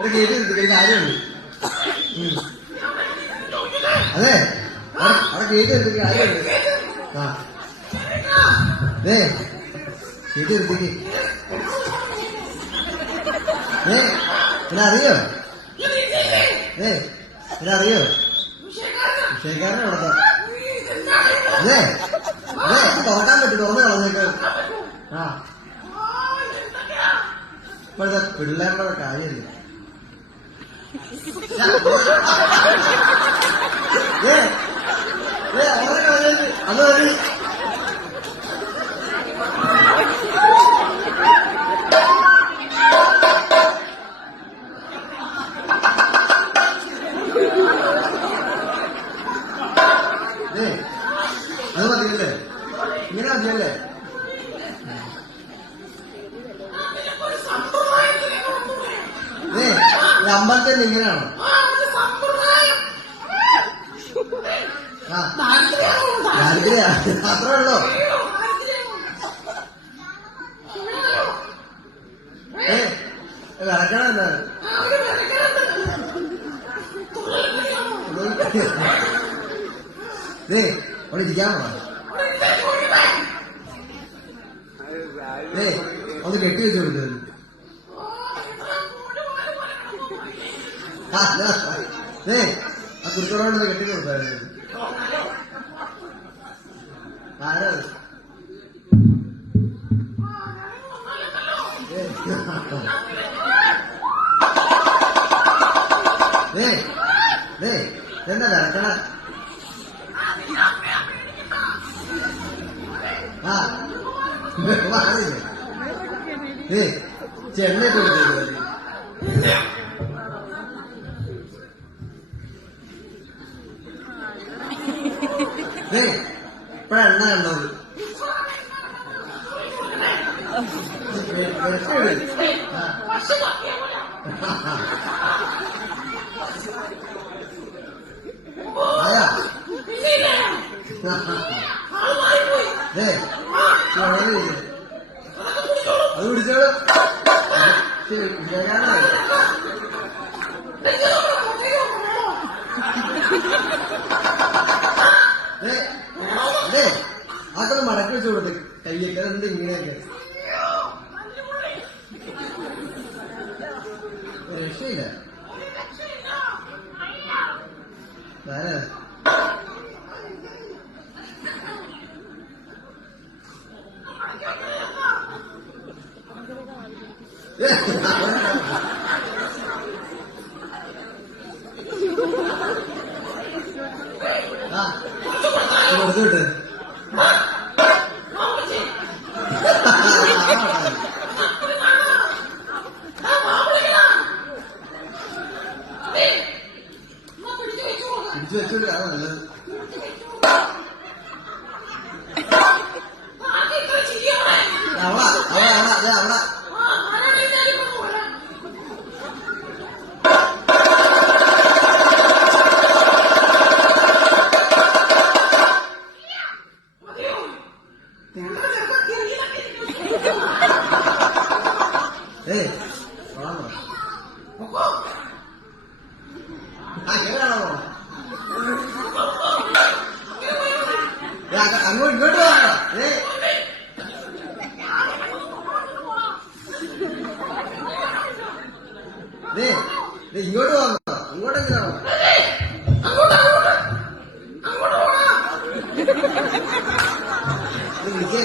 ഒരു കേട്ട് ഒരു കാര്യമുണ്ട്. അതെ അവിടെ കേട്ട് എടുത്തൊരു കാര്യമുണ്ട്. ആ കേട്ട് എടുത്തേക്ക്. പിന്നെ അറിയോ? പിന്നെ അറിയോ? വിഷയക്കാരനെ കൊടുത്ത അതെ തുറക്കാൻ പറ്റും. തുറന്നു കളഞ്ഞേക്ക്. ആ ഇപ്പോഴത്തെ പിള്ളേരുടെ കാര്യമില്ല. അവരെ കളഞ്ഞേക്ക്. അത് മതി. അത് മതിയല്ലേ? ഇങ്ങനെ മതിയല്ലേ? അമ്പലത്തിൽ ഇങ്ങനെയാണോ? ദാരിദ്ര്യ അത്രേ ഉള്ളോ? വിറക്കണം എന്താ? അവിടെ ഇരിക്കാമോ? ഒന്ന് കെട്ടി വെച്ചു കൊടുത്തത്. ആ കുറിച്ചോടൊന്ന് കെട്ടി കൊടുത്തായിരുന്നു. ആരാ എന്താ വിറക്കണ? ആ ചെണ്ണ കൊടുത്തത് ഇപ്പഴെണ്ണ കണ്ടത്. ആയാ അത് പിടിച്ചോളൂ. അതൊക്കെ മടക്കി വെച്ചു കൊടുത്ത് കയ്യൊക്കെ എന്ത് ഇങ്ങനെയൊക്കെ രക്ഷയില്ല. കൊടുത്തോട്ട് പിടിച്ചു വെച്ചോണ്ട് അതാ നല്ലത്. അവളാ അങ്ങോട്ട് ഇങ്ങോട്ട് വാങ്ങോ. ഇങ്ങോട്ട് വാങ്ങോ. ഇങ്ങോട്ടെങ്ങനെയാണോ? വിളിക്കേ